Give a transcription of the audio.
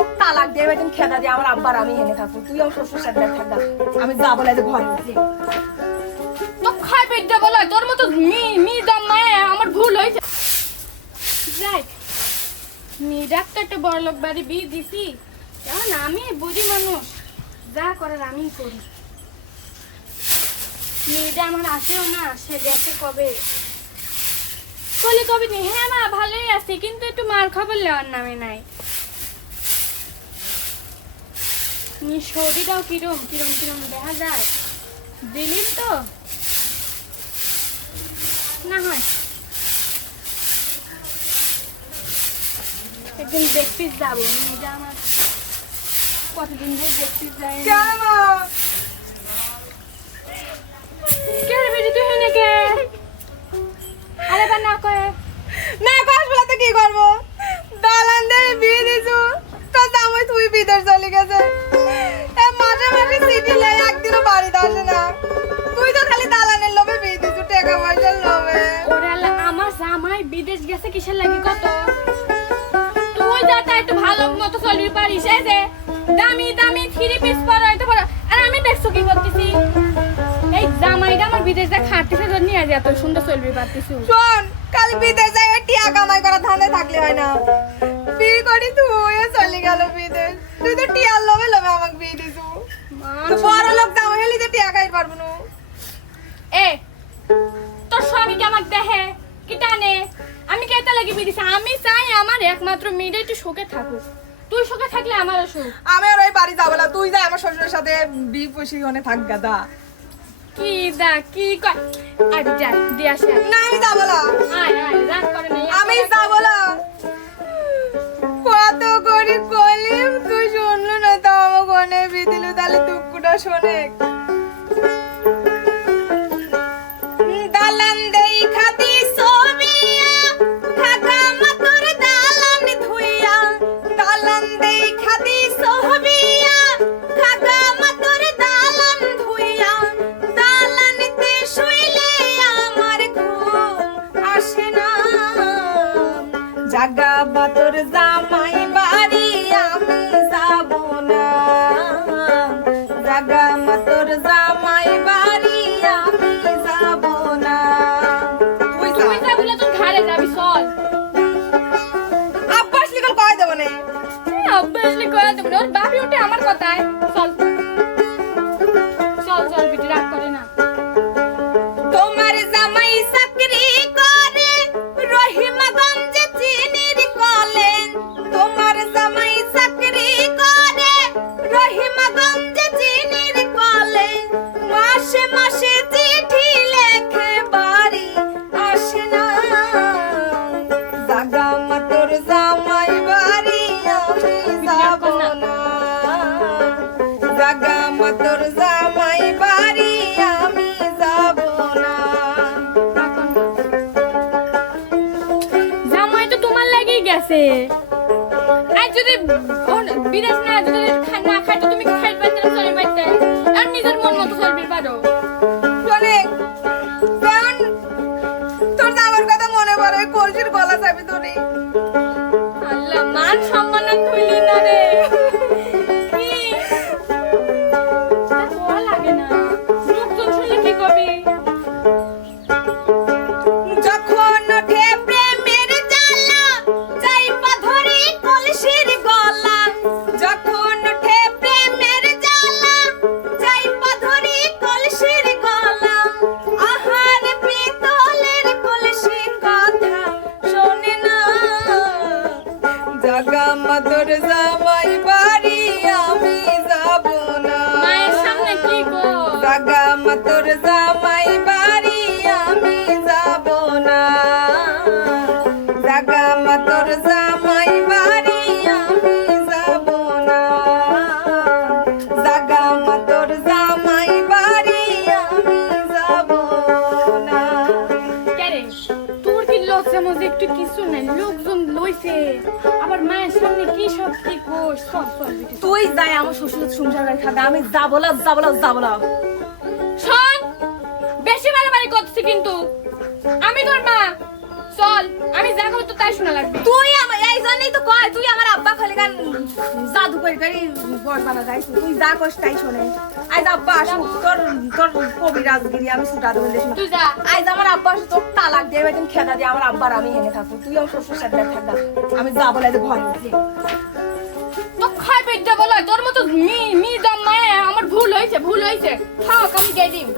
তোর তালাক দিয়ে একদিন খেদা দিয়ে আমার আব্বার আমি এনে থাকবো, তুই আমার শ্বশুর সাথে থাকবা, আমি যা বলে যে ঘরে উঠলি তো খাই পেটটা বলা তোর মতো মি জামাই আমার ভুল হয়েছে। যাই মেয়ে ডাক্তারটা বড় লোক বাড়ি বিয়ে দিছি, এখন আমি বুড়ি মানুষ, যা করার আমি করি। মেয়েটা আমার আসেও না, সে গেছে কবে কবে নেই। হ্যাঁ মা ভালোই আছে, কিন্তু একটু মার খবর নেওয়ার নামে নাই। শরীরটাও কিরম কিরম কিরম দেখা যায়, দিলিম তো না হয় একদিন দেখতে যাবো। মেয়েটা আমার কতদিন ধরে দেখতে যাই। কে রে বেটি তুই হেনে কে? আরে বা না কয়ে না কাজ বলা তো কি করবো, দালান দিয়ে বিয়ে দিছু তো জামাই তুই বিদেশ চলে গেছে, মাসে মাসে চিঠি লাই একদিনও বাড়িতে আসে না, তুই তো খালি দালানের লোভে বিয়ে দিছু, টাকা পয়সার লোভে। ওরে আল্লাহ, আমার জামাই বিদেশ গেছে কিসের লাগি কত? তুই যা তা একটু ভালো মতো চলবি পারিস, এই যে দামি দামি থ্রি পিস পরাইতে পারো, আর আমি দেখছো কি করতেছি? এই জামাইটা আমার বিদেশ যা খাটতেছে জন্য আজ এত সুন্দর চলবি পারতেছি। শোন, কাল বিদেশ যায় টিয়া কামাই করা ধান্দে থাকলে হয় না, বিয়ে করি তুইও চলে গেল বিদেশ, তুই তো টিয়ার লোভে লোভে আমাকে বিয়ে দিছু, তো বড় লোক জামাই হলি তো টিয়া খাইতে পারবো না। এ তোর স্বামীকে আমাকে দেখে কি টানে? আমি কেতে লাগি বিয়ে দিছি? আমি চাই আমার একমাত্র মেয়েটা একটু সুখে থাকুক। তুই সুখে থাকলে আমারও সুখ। আমি আর ওই বাড়ি যাবো না, তুই যাই আমার শ্বশুরের সাথে বিয়ে পুষি ওনে থাক গাদা। কি দা কি কর, আরে যা দিয়ে আসে। না আমি যাবো না, আয় আয় রাগ করে নাই। আমি যাবো না, কত করি কলিম তুই শুনলো না তো আমার গনে বিয়ে দিল, তাহলে দুঃখটা শোনে। দালান দেই খাতি সোমিয়া থাকা মাতর দালান ধুইয়া, দালান দেই খাতি সোমিয়া থাকা মাতর দালান ধুইয়া, দালানিতে শুইলে আমার ঘুম আসে না, জাগা বাতর জামাই বাড়ি আমি যাব না, জাগা মাতর জামাই বাড়ি আমি যাব না। তুই তুই যা বলে তোর ঘরে যাবি চল। আব্বাস লিখল কয় দেব না, অবভিয়াসলি করে দেব না, ওর বাপি উঠে আমার কথায়। চল চল চল বিটি রাগ করে না। তোমার জামাই চাকরি করে রহিমাগঞ্জে চিনির কলে, তোমার জামাই চাকরি করে রহিমাগঞ্জে চিনির কলে, মাসে মাসে চিঠি লেখে বাড়ি আসে না, জাগা মাতর জামাই বাড়ি আমি যাব না, জাগা মাতর জামাই বাড়ি আমি যাব না। জামাই তো তোমার লাগেই গেছে, আর যদি বিদেশ না যদি না খাই তো তুমি খাই পাইতে না চলে পাইতে, আর নিজের মন মতো চলবি পারো। শোনে, কারণ তোর যাওয়ার কথা মনে পড়ে, কলসির গলা চাবি ধরে। আল্লাহ মান সম্মান তুইলি না রে, কি তা কোয়া লাগে না, লোকজন শুনলে কি করবি? যখন ওঠে প্রেমের জ্বালা চাইপা ধরি কলসির গলা, যখন ওঠে প্রেমের জ্বালা চাইপা ধরি কলসির গলা, আহার পিতলের কলসি কথা শোনে না, জাগা মাতর জামাই বাড়ি আমি যাব না, মায়ের সামনে কি গো? জাগা মাতর জামাই বাড়ি আমি যাব না, জাগা মাতর জামাই বাড়ি আমি যাব না, জাগা মাতর জামাই বাড়ি আমি যাব না। কেরে তোর কি লজ্জা মজা একটু কিছু নাই? লোকজন লইছে, আবার মায়ের সামনে কি সব কি কোস? চল চল বিটি তুই যাই আমার শ্বশুর সংসার করে খাবে, আমি যাব না যাব না যাব না। শোন, বেশি বাড়াবাড়ি করছিস কিন্তু, আমি তোর মা। চল, আমি যা করব তো তাই শোনা লাগবে। তুই আমার এই জন্যই তো কয়, তুই আমার আব্বা খালি গান জাদু করে বস বানা যাইছ তুই যা কষ্ট তাই শোনে আজ আব্বা আসুক তোর তোর কবিরাজগিরি আমি ছুটা দেবো দেশ তুই যা আজ আমার আব্বা আসুক তোর তালাক দিয়ে একদিন খেদা দিয়ে আমার আব্বার আমি এনে থাকবো তুই আমার শ্বশুর সাথে থাকবা আমি যা বলে যে ঘরে উঠি তো খাই পেট বলা তোর মতো মি মি জন্মায় আমার ভুল হয়েছে থাক আমি গেদিম